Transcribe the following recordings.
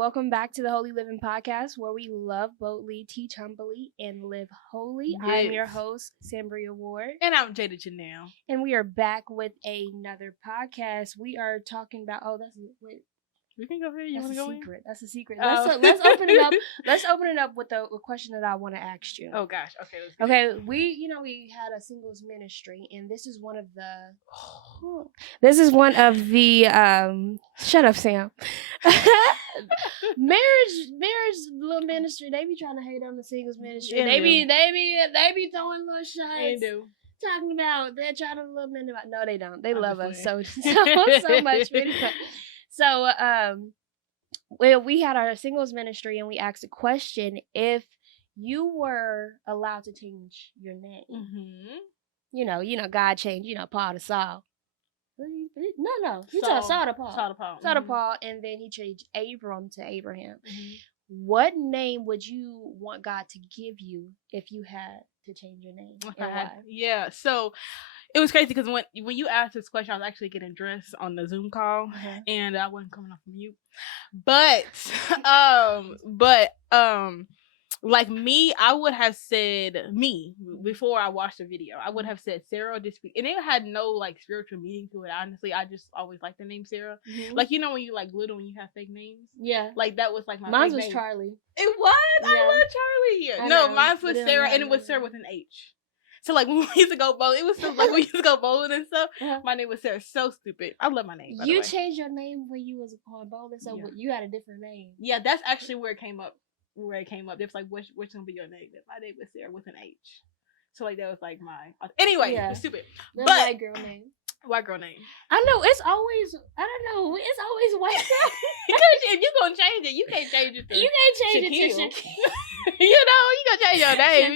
Welcome back to the Holy Living Podcast, where we love boldly, teach humbly, and live holy. Yes. I'm your host, Sambria Ward. And I'm Jada Janelle. And we are back with another podcast. We are talking about, We can go ahead. You want to go in? That's a secret. Oh. Let's open it up. Let's open it up with a question that I want to ask you. Oh gosh. Okay. Let's go. Okay, we had a singles ministry, and this is one of the shut up, Sam. marriage little ministry. They be trying to hate on the singles ministry. Yeah, they be throwing little shots. They do. Talking about they're trying to little men about. No, they don't. They love us so much. Really. So we had our singles ministry, and we asked a question: if you were allowed to change your name, you know, God changed, Paul to Saul. No, he told Saul to Paul. Saul to Paul, and then he changed Abram to Abraham. What name would you want God to give you if you had to change your name? And why? Yeah, so it was crazy because when you asked this question, I was actually getting dressed on the Zoom call, and I wasn't coming off mute. But like me, I would have said before I watched the video. I would have said Sarah this week, and it had no like spiritual meaning to it. Honestly, I just always liked the name Sarah. Like when you like little when you have fake names. Yeah. Like that was like my. Mine fake was name. Charlie. It was. Yeah. I love Charlie here. No, mine was Sarah, and it was Sarah with an H. So like when we used to go bowling, it was so, like we used to go bowling and stuff. My name was Sarah. So stupid. I love my name. By the way. Changed your name when you was going bowling, so you had a different name. Yeah, that's actually where it came up. They was like, what's gonna be your name? My name was Sarah with an H. So like that was like my. Anyway, it was stupid. That's but white girl name. White girl name. I know it's always. I don't know. It's always white girl. If you gonna change it, you can't change it to. You can't change Shaquille. it to Shaquille. You gonna change your name.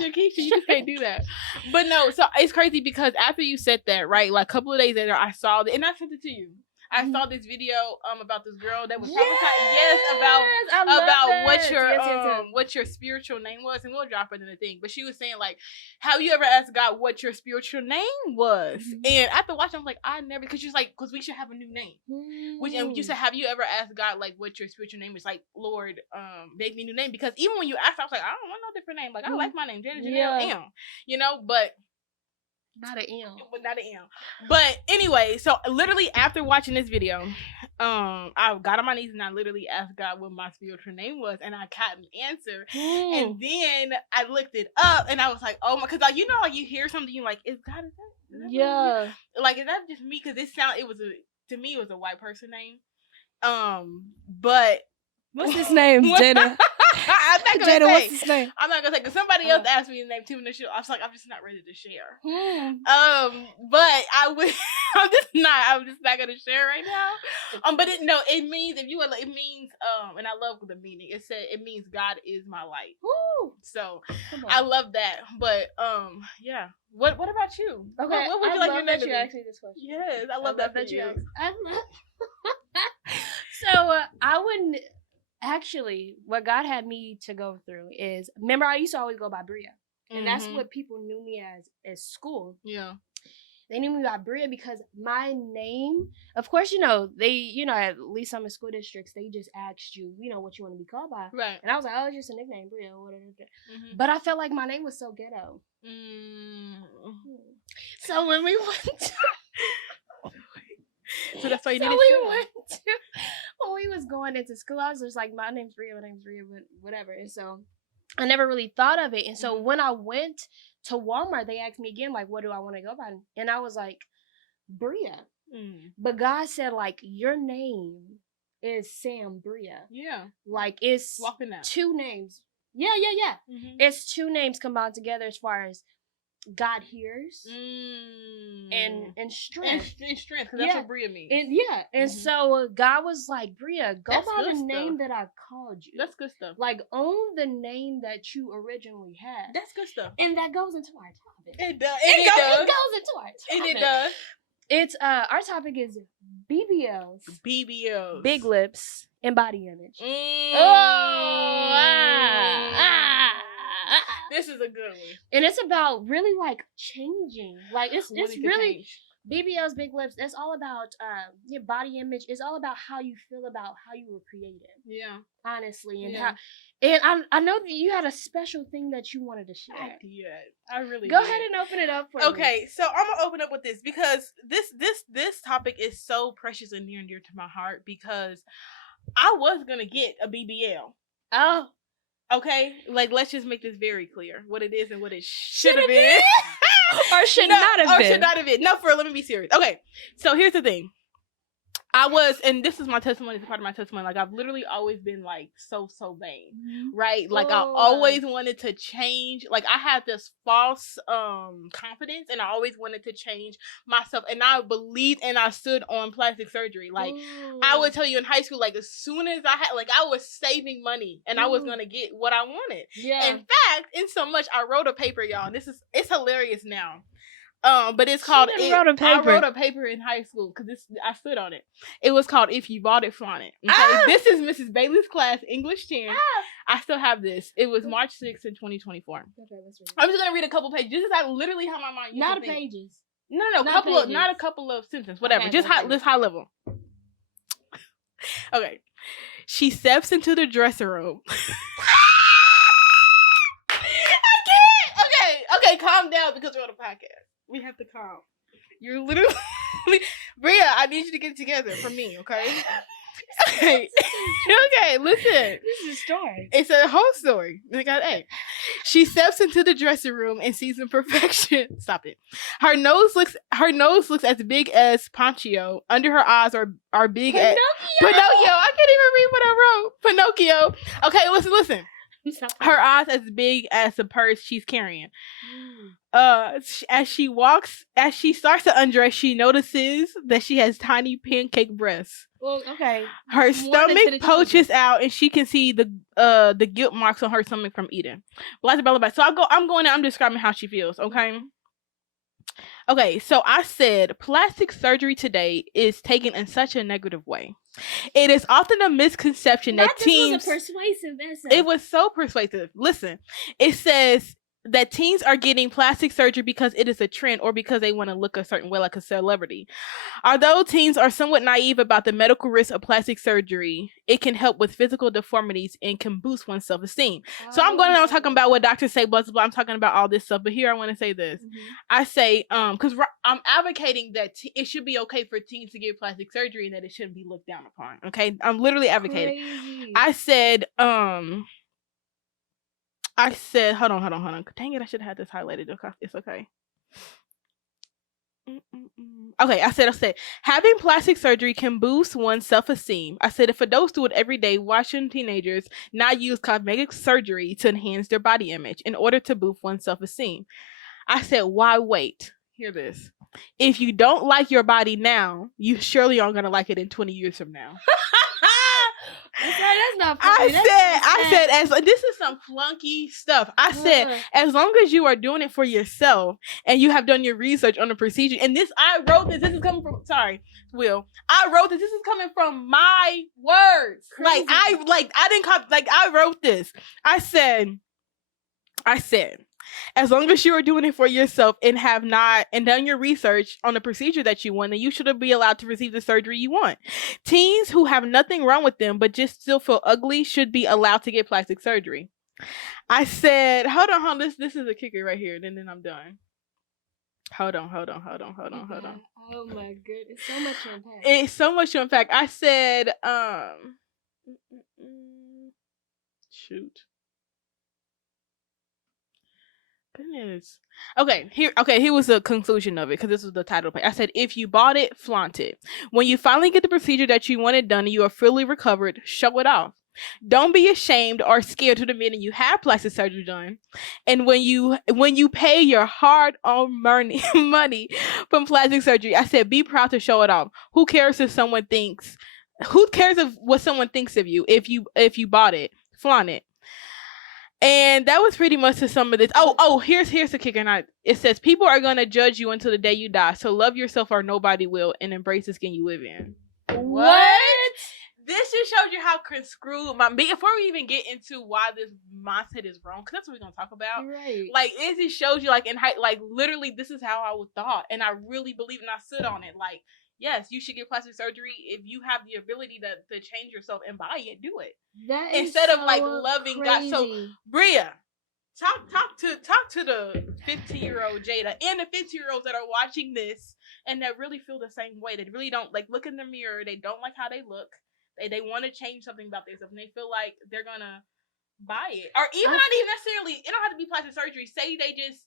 Shaquille, you just can't do that. But no, so it's crazy because after you said that, right? Like a couple of days later, I saw it, and I sent it to you. I saw this video about this girl that was about what your spiritual name was, and we'll drop it in the thing. But she was saying like, have you ever asked God what your spiritual name was? And after watching, I was like, I never, because she was like, because we should have a new name. And you said, have you ever asked God like what your spiritual name is? Like, Lord, make me a new name, because even when you asked, I was like, I don't want no different name. Like I like my name, Jada Janelle M. But. Not an M. But anyway, so literally after watching this video, I got on my knees and I literally asked God what my spiritual name was, and I got an answer. And then I looked it up, and I was like, oh my, because like like you hear something, you like, is that like, is that just me? Because to me it was a white person name. But what's his name, Jada? Jada, what's his name? I'm not gonna say, because somebody else asked me the name too, and I was like, I'm just not ready to share. But I'm just not gonna share right now. But it means and I love the meaning. It means God is my light. So I love that. But yeah. What about you? Okay, what would you like your name to be? You asked me this question. Yes, I love that for you. So I wouldn't. Actually, what God had me to go through is, remember, I used to always go by Bria. And that's what people knew me as school. Yeah. They knew me by Bria because my name, of course, they, at least some of school districts, they just asked you, what you want to be called by. Right. And I was like, oh, it's just a nickname, Bria, or whatever. But I felt like my name was so ghetto. So when we went to... So that's why you needed to. When we was going into school, I was just like, my name's Bria, but whatever. And so I never really thought of it. And so when I went to Walmart, they asked me again, like, what do I want to go by? And I was like, Bria. But God said, like, your name is Sam Bria. Yeah. Like, it's two names. Yeah. It's two names combined together as far as God hears and strength. And strength, because that's what Bria means. And so God was like, Bria, go by the name that I called you. That's good stuff. Like, own the name that you originally had. That's good stuff. And that goes into our topic. It does. It goes into our topic. And it does. It's our topic is BBL'S. BBL'S. Big lips and body image. This is a good one. And it's about really like changing. Like it's really BBL's Big Lips, that's all about your body image. It's all about how you feel about how you were created. Yeah. Honestly. And how, and I know that you had a special thing that you wanted to share. I really Go did. ahead and open it up for me. Okay, so I'm gonna open up with this because this topic is so precious and near and dear to my heart because I was gonna get a BBL. Oh. Okay? Like, let's just make this very clear. What it is and what it should have been. Or should not have been. Or should not have been. No, let me be serious. Okay, so here's the thing. And this is my testimony, it's a part of my testimony. Like, I've literally always been, like, so vain, right? Like, I always wanted to change. Like, I had this false confidence, and I always wanted to change myself. And I believed and I stood on plastic surgery. Like, I would tell you in high school, like, as soon as I was saving money, and I was going to get what I wanted. Yeah. In fact, in so much, I wrote a paper, y'all. And it's hilarious now. But it's called. I wrote a paper in high school because I stood on it. It was called "If You Bought It, Flaunt It." Okay? This is Mrs. Bailey's class, English 10. I still have this. It was March 6th in 2024. Okay, let's read it. I'm just gonna read a couple pages. This is literally how my mind. Not pages. No, not a couple of sentences. Whatever. Okay, just high level. Okay. She steps into the dressing room. I can't. Okay, calm down because we're on a podcast. We have to calm. You're literally... Bria, I need you to get it together for me, okay? Okay, listen. This is a story. It's a whole story. She steps into the dressing room and sees imperfection. Stop it. Her nose looks as big as Poncho. Under her eyes are big as... Pinocchio! I can't even read what I wrote. Pinocchio. Okay, listen. Her eyes as big as the purse she's carrying. As she starts to undress, she notices that she has tiny pancake breasts. Well, okay. Her stomach poaches out, and she can see the guilt marks on her stomach from eating. Blah blah blah. So I'm describing how she feels. Okay. Okay, so I said plastic surgery today is taken in such a negative way. It is often a misconception that teens... That was a persuasive essay. It was so persuasive. Listen, it says that teens are getting plastic surgery because it is a trend or because they want to look a certain way like a celebrity. Although teens are somewhat naive about the medical risks of plastic surgery, it can help with physical deformities and can boost one's self-esteem. So I'm going on talking about what doctors say, blah, blah, blah. I'm talking about all this stuff, but here I want to say this. I say, because I'm advocating that it should be okay for teens to get plastic surgery and that it shouldn't be looked down upon. Okay? I'm literally advocating. Crazy. I said, hold on. Dang it, I should have had this highlighted. It's okay. Okay, I said, having plastic surgery can boost one's self-esteem. I said, if adults do it every day, why shouldn't teenagers not use cosmetic surgery to enhance their body image in order to boost one's self-esteem? I said, why wait? Hear this. If you don't like your body now, you surely aren't going to like it in 20 years from now. That's not funny. I said, as this is some flunky stuff. I said, as long as you are doing it for yourself and you have done your research on the procedure, and I wrote this. This is coming from. Sorry, Will. I wrote this. This is coming from my words. Crazy. I wrote this. I said, as long as you are doing it for yourself and have not and done your research on the procedure that you want, then you should be allowed to receive the surgery you want. Teens who have nothing wrong with them but just still feel ugly should be allowed to get plastic surgery. I said, hold on. This is a kicker right here. Then I'm done. Hold on. Oh my goodness. So much to unpack. It's so much to unpack. I said, shoot. Goodness. Okay, here was the conclusion of it, because this was the title. I said, if you bought it, flaunt it. When you finally get the procedure that you wanted done and you are fully recovered, show it off. Don't be ashamed or scared to admit you have plastic surgery done. And when you pay your hard-earned money from plastic surgery, I said, be proud to show it off. Who cares what someone thinks of you if you bought it? Flaunt it. And that was pretty much to some of this. Here's the kicker. It says, people are going to judge you until the day you die. So love yourself or nobody will, and embrace the skin you live in. What? This just just showed you how screwed before we even get into why this mindset is wrong, because that's what we're gonna talk about. Right. Like, it just shows you, like, in height, like, literally, this is how I was thought, and I really believe, and I stood on it. Like, yes, you should get plastic surgery if you have the ability to change yourself and buy it. Do it. That instead is of like so loving crazy. God. So, Bria, talk to the 15-year-old Jada and the 15-year-olds that are watching this and that really feel the same way. They really don't like look in the mirror. They don't like how they look. They want to change something about themselves, and they feel like they're gonna buy it, or even not even necessarily. It don't have to be plastic surgery. Say they just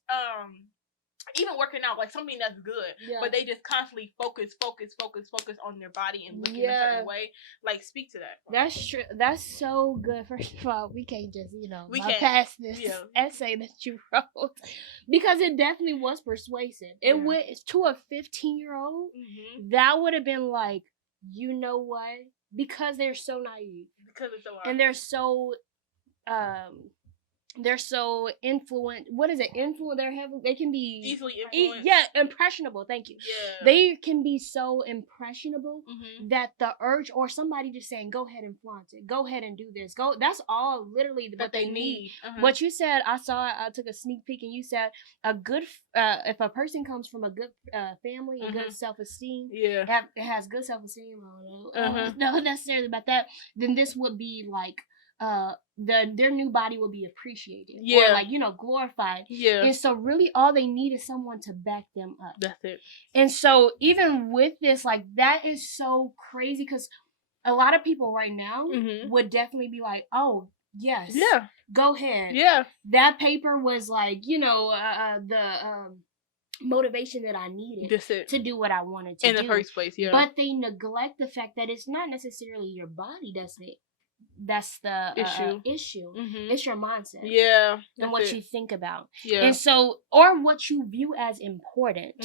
even working out, like something that's good, but they just constantly focus on their body and looking a certain way. Like, speak to that. That's true. That's so good. First of all, we can't just bypass this essay that you wrote, because it definitely was persuasive. It went to a 15-year-old. That would have been like, you know what? Because they're so naive. Because it's so hard. And they're so influent. What is it? They can be easily influenced. Impressionable. Thank you. Yeah. They can be so impressionable that the urge, or somebody just saying, "Go ahead and flaunt it. Go ahead and do this. Go." That's all literally what they need. What you said, I took a sneak peek, and you said a good. If a person comes from a good family and good self-esteem, has good self-esteem. I don't know, not necessarily about that. Then this would be like. Their new body will be appreciated, or like glorified, and so really all they need is someone to back them up. That's it. And so even with this, like, that is so crazy, because a lot of people right now would definitely be like, oh yes, go ahead, that paper was like the motivation that I needed to do what I wanted to do in the first place. But they neglect the fact that it's not necessarily your body that's the issue. It's your mindset. And what you think about. And so, or what you view as important.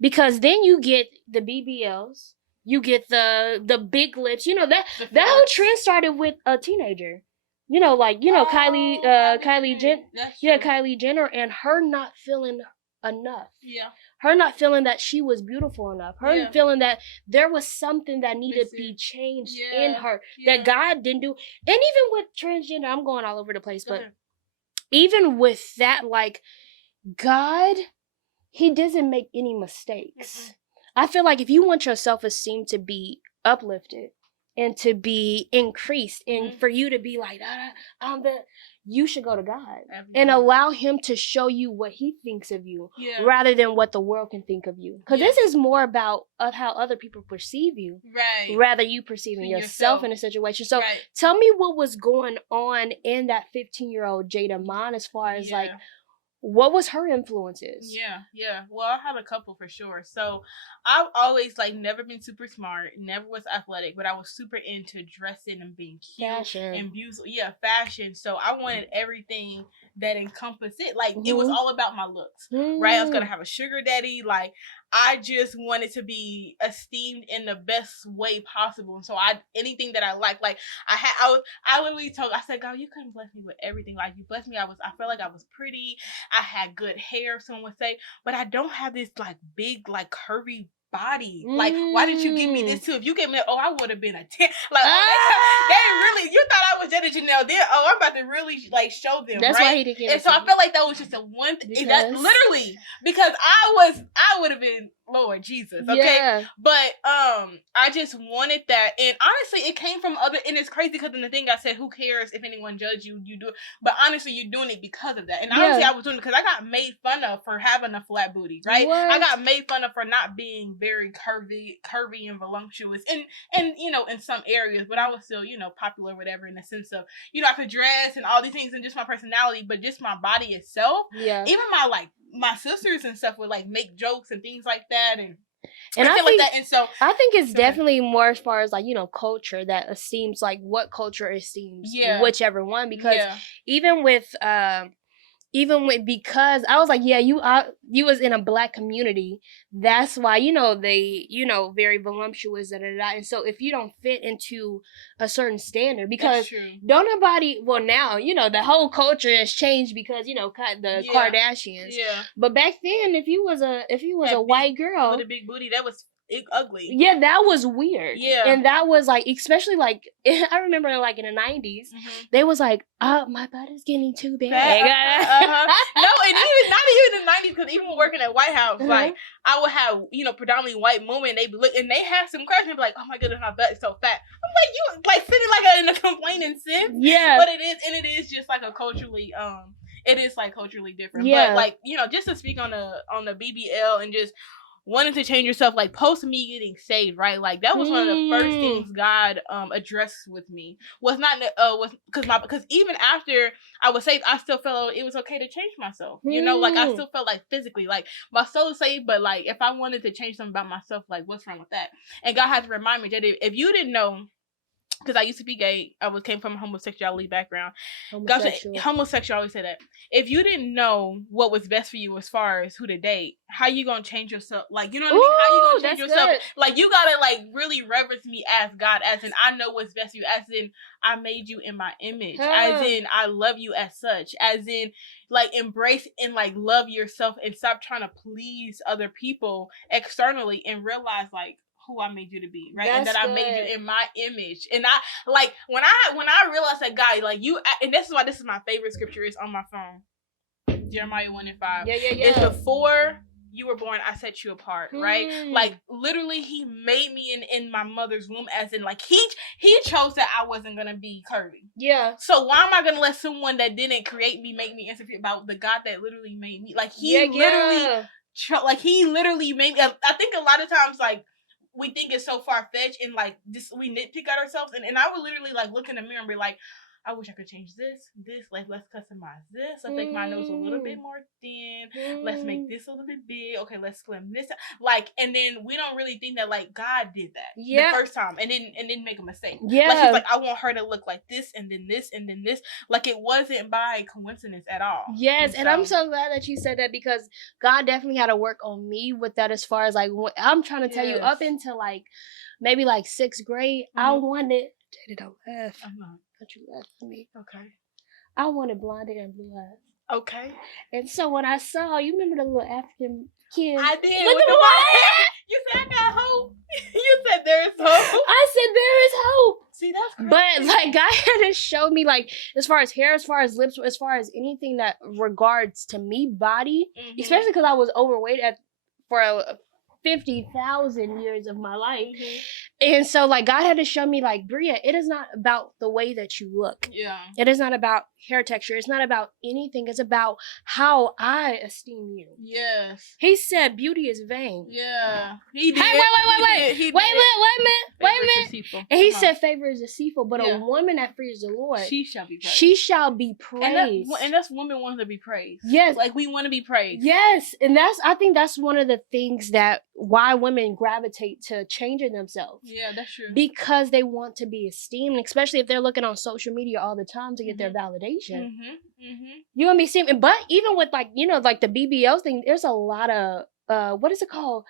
Because then you get the BBLs, you get the big lips. That whole trend started with a teenager. Kylie Jenner, and her not feeling enough. Her not feeling that she was beautiful enough. Her feeling that there was something that needed to be changed in her that God didn't do. And even with transgender, I'm going all over the place, but even with that, like, God, He doesn't make any mistakes. I feel like if you want your self-esteem to be uplifted and to be increased, and for you to be like, you should go to God and allow Him to show you what He thinks of you, rather than what the world can think of you. Because this is more about how other people perceive you, rather you perceiving yourself in a situation. So tell me what was going on in that 15-year-old Jada mind, as far as like, what was her influences? Well, I had a couple for sure. So I've always never been super smart, never was athletic, but I was super into dressing and being cute and beautiful. Fashion. So I wanted everything that encompassed it. Like, it was all about my looks, right? I was gonna have a sugar daddy. Like, I just wanted to be esteemed in the best way possible. And so anything that I like I literally I said, God, you couldn't bless me with everything. Like, you blessed me. I felt like I was pretty. I had good hair, someone would say, but I don't have this big, curvy body. Like, why did you give me this too? If you gave me that, I would have been a 10. Like, they really, you thought I was Jada Janelle. I'm about to really show them. That's why he didn't get it. And so I felt like that was just a one thing. Literally, because I would have been, Lord Jesus, okay? But I just wanted that, and honestly, it came from and it's crazy because in the thing I said, who cares if anyone judge you, you do it, but honestly, you're doing it because of that. And honestly, I was doing it because I got made fun of for having a flat booty, right? I got made fun of for not being very curvy and voluptuous, and in some areas, but I was still, popular, whatever, in the sense of, I could dress and all these things and just my personality, but just my body itself. Even my sisters and stuff would make jokes and things like that, and I think like that. And so I think it's definitely more as far as culture that esteems what culture esteems whichever one, because even with because I was like, you was in a Black community, that's why they very voluptuous, and so if you don't fit into a certain standard, because don't nobody, well, now the whole culture has changed because the Kardashians, but back then if you was a white girl with a big booty, that was ugly. Yeah, that was weird. Yeah. And that was like, especially like, I remember like in the 90s, they was like, my butt is getting too big. No, and even not even the 90s, because even working at White House, like I would have, predominantly white women, they look and they have some questions, like, oh my goodness, my butt is so fat. I'm like, you like sitting like in a complaining sense. Yeah. But it is just like a culturally, it is like culturally different. Yeah. But like, just to speak on the BBL and just wanting to change yourself, like post me getting saved, right? Like that was one of the first things God addressed with me. Was not because even after I was saved, I still felt it was okay to change myself. Like I still felt like physically, like my soul is saved, but like if I wanted to change something about myself, like what's wrong with that? And God had to remind me that if you didn't know. Because I used to be gay. came from a homosexuality background. Homosexual, I always say that. If you didn't know what was best for you as far as who to date, how you gonna change yourself? Like, you know what I mean? How you gonna change yourself? Good. Like, you gotta, like, really reverence me as God. As in, I know what's best for you. As in, I made you in my image. As in, I love you as such. As in, like, embrace and, like, love yourself and stop trying to please other people externally and realize, like, who I made you to be, right? And that I made you in my image. And I like when I realized that, God, like you, and this is why this is my favorite scripture is on my phone. Jeremiah 1:5. Yeah. It's before you were born, I set you apart, right? Like literally, He made me in my mother's womb, as in like He chose that I wasn't gonna be curvy. Yeah. So why am I gonna let someone that didn't create me make me insecure about the God that literally made me? Like He literally made me. I think a lot of times like. We think it's so far-fetched and like this we nitpick at ourselves and I would literally like look in the mirror and be like, I wish I could change this, like let's customize this. Let's make my nose a little bit more thin. Let's make this a little bit big. Okay, let's slim this. Like, and then we don't really think that like God did that the first time and didn't make a mistake. Yeah. Like He's like, I want her to look like this and then this and then this. Like it wasn't by coincidence at all. Yes, and I'm so glad that you said that because God definitely had to work on me with that as far as like I'm trying to tell you up until like maybe like 6th grade, I wanted don't laugh. Don't you laugh at me. Okay. I wanted blonde hair and blue eyes. Okay. And so when I saw, you remember the little African kid? I did. With the white. You said I got hope. You said there is hope. I said there is hope. See, that's crazy. But like God had to show me like as far as hair, as far as lips, as far as anything that regards to me body, especially because I was overweight for 50,000 years of my life. And so like God had to show me like, Bria, it is not about the way that you look. Yeah. It is not about hair texture. It's not about anything. It's about how I esteem you. Yes. He said beauty is vain. Yeah. He did. Hey, wait a minute. And he said favor is deceitful, but a woman that fears the Lord, she shall be praised. She shall be praised. And that's women want to be praised. Yes. Like we want to be praised. Yes. And I think that's one of the things that why women gravitate to changing themselves. Yeah, that's true. Because they want to be esteemed, especially if they're looking on social media all the time to get their validation. You want to be seen, but even with like like the BBL's thing, there's a lot of what is it called?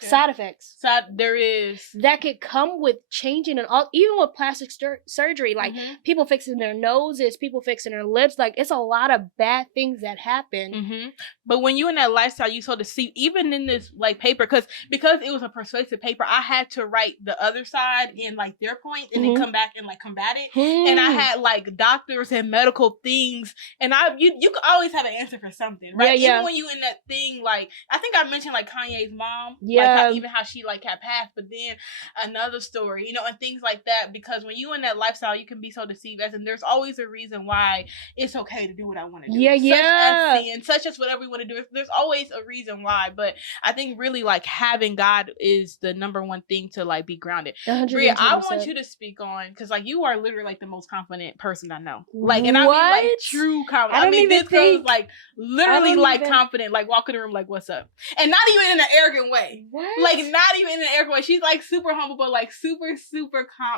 Side effects. There is that could come with changing and all, even with plastic surgery. Like people fixing their noses, people fixing their lips. Like it's a lot of bad things that happen. But when you in that lifestyle, you saw the see even in this like paper because it was a persuasive paper. I had to write the other side in like their point and then come back and like combat it. And I had like doctors and medical things, and you could always have an answer for something, right? Yeah. Even when you in that thing, like I think I mentioned like Kanye's mom. Yeah. Like how she like had passed, but then another story, and things like that. Because when you in that lifestyle, you can be so deceived. And there's always a reason why it's okay to do what I want to do. Yeah, such as sin, such as whatever we want to do. There's always a reason why. But I think really like having God is the number one thing to like be grounded. Bria, I want you to speak on because like you are literally like the most confident person I know. Like, and I mean like true confident. I mean this girl is like literally like confident, like walk in the room like what's up, and not even in an arrogant way. What? Like not even in an arrogant way. She's like super humble, but like super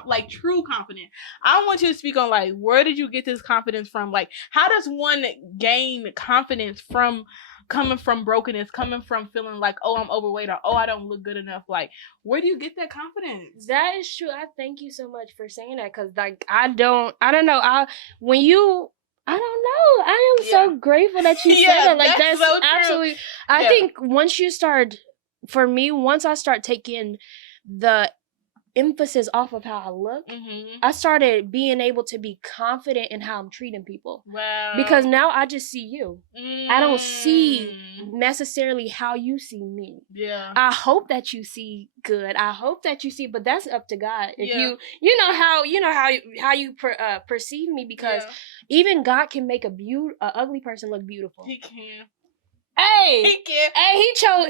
like true confident. I want you to speak on like where did you get this confidence from? Like how does one gain confidence from coming from brokenness, coming from feeling like oh I'm overweight or oh I don't look good enough? Like where do you get that confidence? That is true. I thank you so much for saying that because like I don't know. I don't know. I am so grateful that you said that. Like that's so absolutely. I think once you start for me, once I start taking the emphasis off of how I look, I started being able to be confident in how I'm treating people. Wow. Because now I just see you. I don't see necessarily how you see me. Yeah. I hope that you see good. I hope that you see, but that's up to God. If you know how you perceive me, because even God can make a ugly person look beautiful. He can. Hey,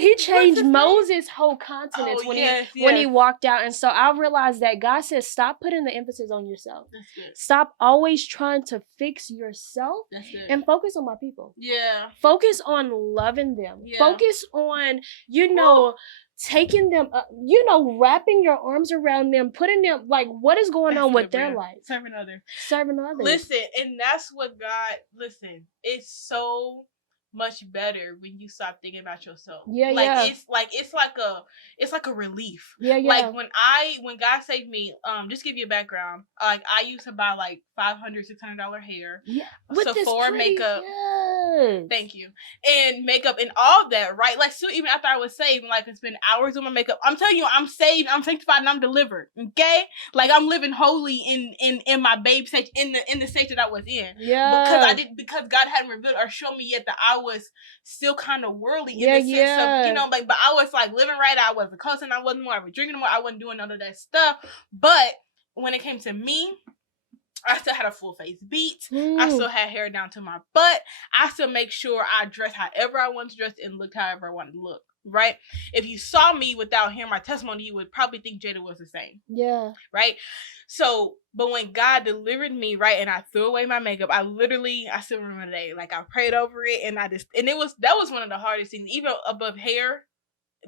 he changed Moses' whole countenance when he walked out, and so I realized that God says, stop putting the emphasis on yourself. That's good. Stop always trying to fix yourself. That's good. And focus on my people. Yeah. Focus on loving them. Yeah. Focus on taking them up, wrapping your arms around them, putting them, like, what is going on with their life? Serving others. Listen, and that's what God. Listen, it's so much better when you stop thinking about yourself. It's like a relief. Like when God saved me, just give you a background. Like I used to buy like $500-$600 hair. Yeah. Sephora makeup. Yes. Thank you. And makeup and all that, right? Like so even after I was saved, like I spend hours on my makeup. I'm telling you, I'm saved, I'm sanctified, and I'm delivered. Okay? Like I'm living holy in my babe stage, in the stage that I was in. Yeah. Because God hadn't revealed or shown me yet that I was still kind of worldly in the sense of, but I was like living right. I wasn't cussing, I wasn't more, I was drinking more, I wasn't doing none of that stuff. But when it came to me, I still had a full face beat. I still had hair down to my butt. I still make sure I dressed however I wanted to dress and looked however I wanted to look. Right? If you saw me without hearing my testimony, you would probably think Jada was the same. Yeah. Right? So, but when God delivered me, right, and I threw away my makeup, I still remember the day. Like I prayed over it, and that was one of the hardest things. Even above hair,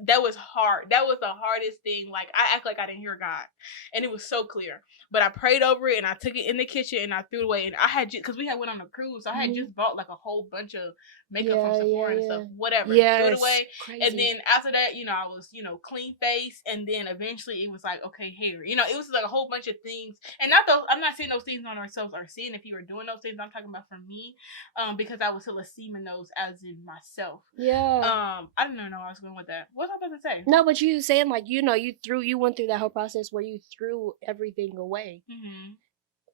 that was hard. That was the hardest thing. Like I act like I didn't hear God, and it was so clear. But I prayed over it, and I took it in the kitchen, and I threw it away. And I had because we had went on a cruise, so I had just bought like a whole bunch of makeup from Sephora and stuff, whatever. Yeah, threw it away. Crazy. And then after that, I was clean face, and then eventually it was like, okay, hair. It was like a whole bunch of things, and I'm not saying those things on ourselves or seeing if you were doing those things. I'm talking about for me, because I was still esteeming those as in myself. Yeah. I don't know where I was going with that. What was I about to say? No, but you saying like you went through that whole process where you threw everything away. Mm-hmm.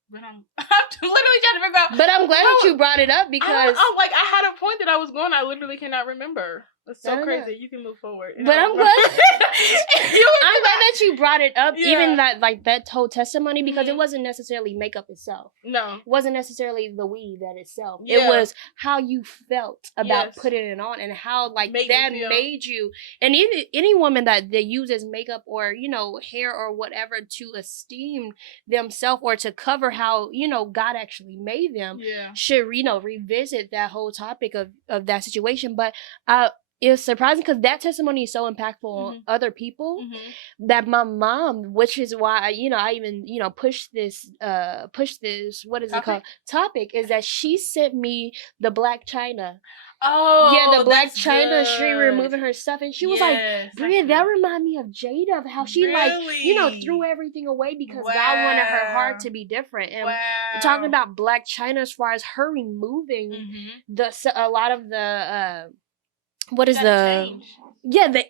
But I'm literally trying to figure out. But I'm glad that you brought it up because I'm like I had a point that I was going. I literally cannot remember. It's so crazy. Know. You can move forward. But I'm glad. I'm glad that you brought it up, even that whole testimony, because it wasn't necessarily makeup itself. No, it wasn't necessarily the weave that itself. Yeah. It was how you felt about putting it on and how that made you. And even any woman that uses makeup or hair or whatever to esteem themselves or to cover how God actually made them should revisit that whole topic of that situation. But it's surprising because that testimony is so impactful on other people that my mom, which is why I even push this what is it called topic, is that she sent me the Black China. Oh, yeah, the Black China. She removing her stuff, and she was like, "Bria, that remind me of Jada, of how she threw everything away because God wanted her heart to be different." And talking about Black China, as far as her removing a lot of the. What is the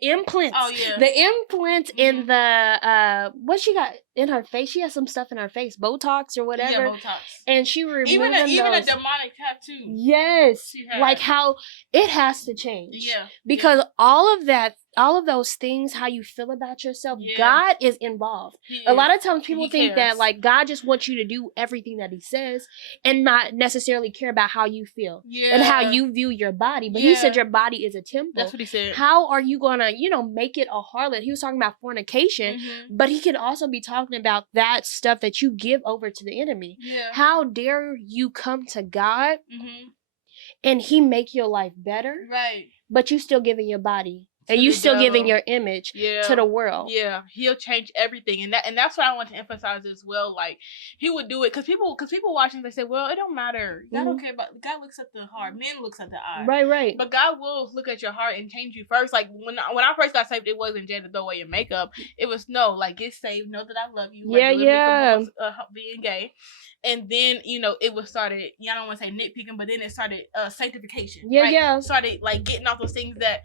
implants? Oh yeah, the implants in the what she got in her face. She has some stuff in her face, Botox or whatever. Yeah, Botox. And she removed even a demonic tattoo. Yes, like how it has to change. Yeah, because all of those things, how you feel about yourself, God is involved. A lot of times people think that like God just wants you to do everything that He says and not necessarily care about how you feel and how you view your body. But He said your body is a temple. That's what He said. How are you gonna, make it a harlot? He was talking about fornication, but He could also be talking about that stuff that you give over to the enemy. Yeah. How dare you come to God and He make your life better, right? But you still giving your body. And you still giving your image to the world. Yeah, He'll change everything, and that's what I want to emphasize as well. Like He would do it because people watching, they say, "Well, it don't matter. God don't care about. God looks at the heart. Men looks at the eye. Right. But God will look at your heart and change you first. Like when I first got saved, it wasn't Jada throw away your makeup. It was get saved. Know that I love you. Like, being gay. And then, it was started, I don't want to say nitpicking, but then it started sanctification. Yeah, right? Started, getting off those things that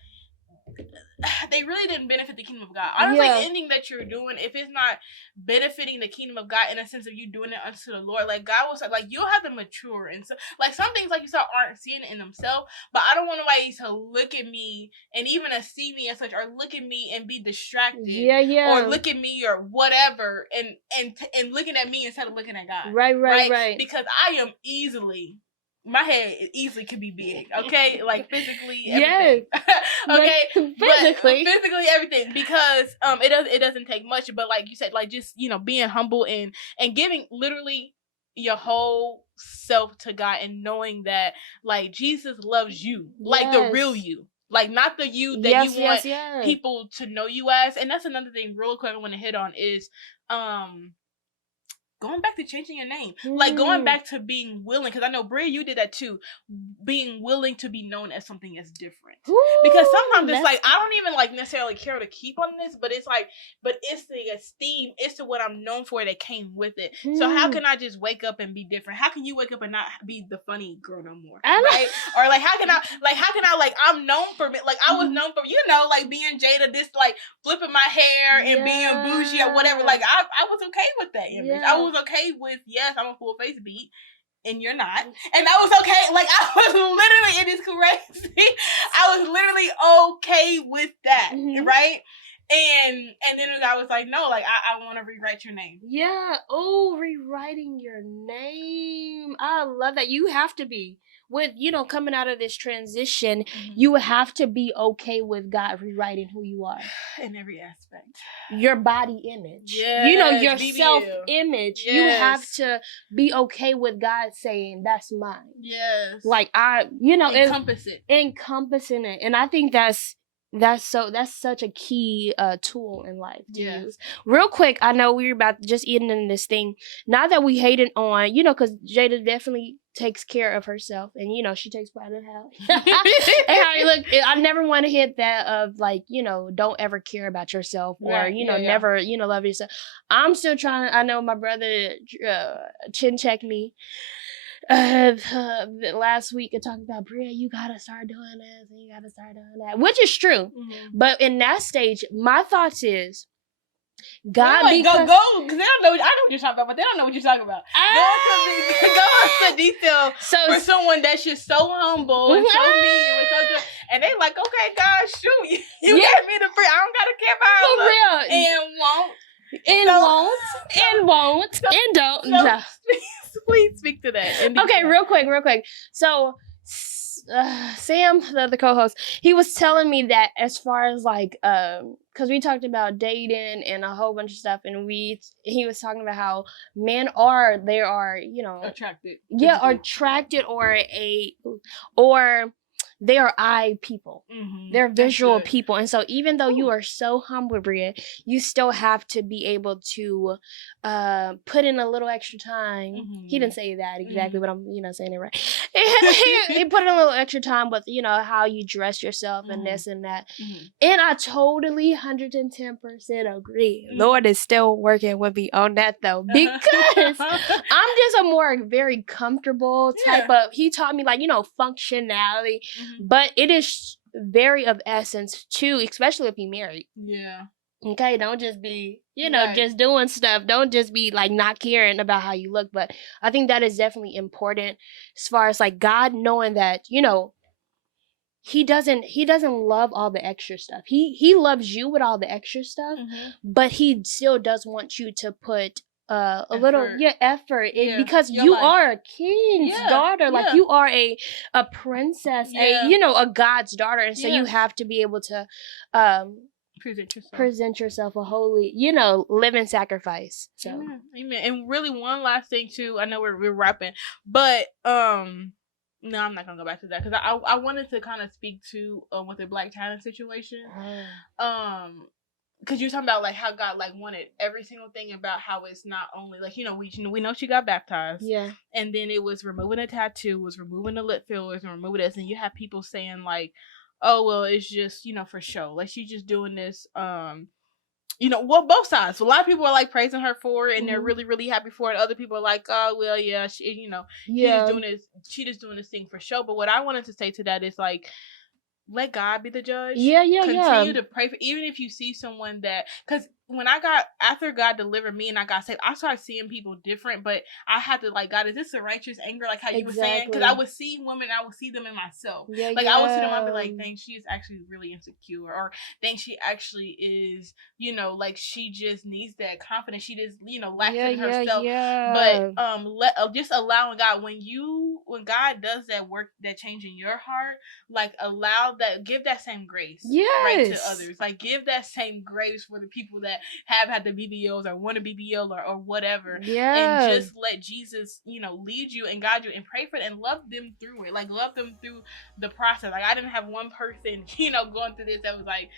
they really didn't benefit the kingdom of God. Honestly, anything that you're doing, if it's not benefiting the kingdom of God in a sense of you doing it unto the Lord, like God will say, like you'll have to mature. And so, like some things, like you said, aren't seeing it in themselves. But I don't want nobody to look at me and even to see me as such, or look at me and be distracted, or look at me or whatever, and looking at me instead of looking at God. Right. Because I am easily. My head easily could be big, okay? Like physically, everything. Okay, physically everything, because it doesn't take much, but like you said, like just being humble and giving literally your whole self to God, and knowing that like Jesus loves you, like the real you. Like not the you that you want people to know you as. And that's another thing real quick I want to hit on is going back to changing your name. Like going back to being willing, because I know Bria, you did that too. Being willing to be known as something that's different. Because sometimes it's like I don't even like necessarily care to keep on this, but it's like, but it's the esteem, it's the what I'm known for that came with it. So how can I just wake up and be different? How can you wake up and not be the funny girl no more? Right? Or like how can I like I'm known for like I was known for like being Jada, this like flipping my hair and being bougie or whatever. Like I was okay with that image. I was okay with, yes, I'm a full face beat and you're not, and I was okay. Like I was literally, it is crazy. I was literally okay with that, right? And then I was like, no, like I want to rewrite your name. Yeah. Oh, rewriting your name. I love that. You have to be. With, coming out of this transition, you have to be okay with God rewriting who you are. In every aspect. Your body image. Yes, your BBL. Self-image. Yes. You have to be okay with God saying, that's mine. Yes. Like, encompassing it. And I think that's such a key tool in life to use. Real quick, I know we're about just eating in this thing. Not that we hate it on, because Jada definitely takes care of herself, and she takes pride in how and how you look. I never want to hit that of like don't ever care about yourself, or never love yourself. I'm still trying. I know my brother chin checked me last week and talking about, Bria, you gotta start doing this and you gotta start doing that, which is true. But in that stage, my thoughts is God, like, go, because I know what you're talking about, but they don't know what you're talking about. Go into detail for someone that's just so humble and so mean and so good, and they like, okay, God, shoot, you gave me the free. I don't gotta care about it. For real, and won't, and don't. No. Please speak to that. Okay, real quick. So, Sam, the other co-host, he was telling me that as far as like, because we talked about dating and a whole bunch of stuff, and he was talking about how men are attracted. Yeah, attracted or they are eye people. They're visual people. And so even though you are so humble, Bria, you still have to be able to put in a little extra time. He didn't say that exactly, but I'm saying it right. He put in a little extra time with how you dress yourself and this and that. And I totally 110% agree. Lord is still working with me on that though, because I'm just a more very comfortable type of. He taught me like functionality. But it is very of essence too, especially if you're married. Yeah. Okay, don't just be, just doing stuff. Don't just be like not caring about how you look. But I think that is definitely important as far as like God knowing that, He doesn't love all the extra stuff. He loves you with all the extra stuff, but He still does want you to put a little effort because you are a king's daughter, like you are a princess, a God's daughter, and so you have to be able to present yourself a holy, living sacrifice. So amen. And really one last thing too, I know we're wrapping, but no, I'm not gonna go back to that because I wanted to kind of speak to with the Black China situation. Because you're talking about like how God like wanted every single thing about how it's not only like we know she got baptized, and then it was removing a tattoo, was removing the lip fillers, and removing this, and you have people saying like, oh well, it's just for show, like she's just doing this, both sides. So a lot of people are like praising her for it, and they're really really happy for it. Other people are like, oh well, yeah, she just doing this thing for show. But what I wanted to say to that is like, let God be the judge. Yeah. Continue to pray for, even if you see someone that, because after God delivered me and I got saved, I started seeing people different, but I had to, like, God, is this a righteous anger? Like how you were saying? Because I would see women, I would see them in myself. Yeah, like, I would see them, I'd be like, dang, she is actually really insecure. Or, dang, she actually is, you know, like, she just needs that confidence. She just, you know, lacks in herself. Yeah. But, just allowing God, when God does that work, that change in your heart, like, give that same grace, right, to others. Like, give that same grace for the people that have had the BBLs or want a BBL or whatever. Yeah. And just let Jesus, you know, lead you and guide you and pray for it and love them through it. Like, love them through the process. Like, I didn't have one person, you know, going through this that was like,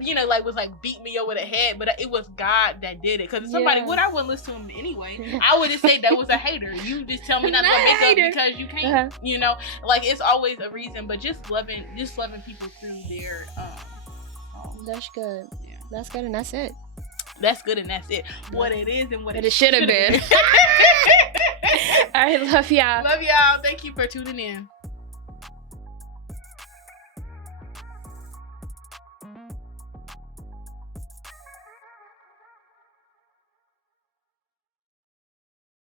you know, like, was like beat me over the head, but it was God that did it. Because somebody would, I wouldn't listen to him anyway. I would just say that was a hater. You just tell me not to wear makeup because you can't, you know, like, it's always a reason. But just loving people through their that's good. Yeah. That's good, and that's it. That's good, and that's it. What it is and what it should have been. All right, love y'all. Love y'all. Thank you for tuning in.